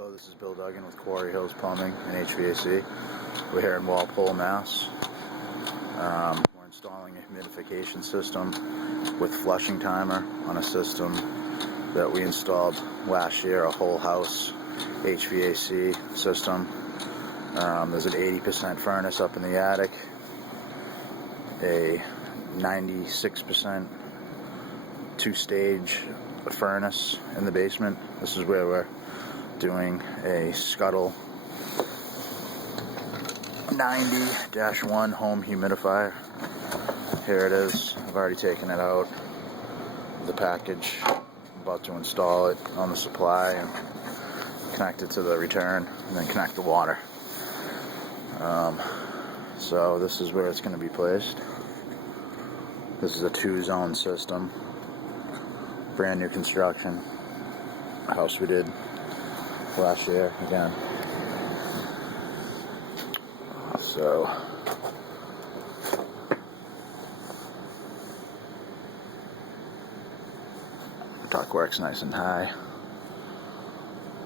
Hello, this is Bill Duggan with Quarry Hills Plumbing and HVAC. We're here in Walpole, Mass. We're installing a humidification system with flushing timer on a system that we installed last year, a whole house HVAC system. There's an 80% furnace up in the attic, a 96% two-stage furnace in the basement. This is where we're doing a Skuttle 90-1 home humidifier. Here it is. I've already taken it out of the package. I'm about to install it on the supply and connect it to the return and then connect the water. So this is where it's going to be placed. This is a 2-zone system. Brand new construction. A house we did last year again. So duct works nice and high.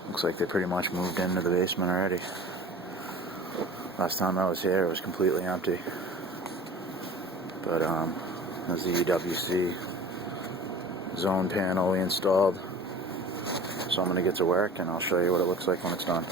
Looks like they pretty much moved into the basement already. Last time I was here it was completely empty. But there's the UWC zone panel we installed. So I'm going to get to work and I'll show you what it looks like when it's done.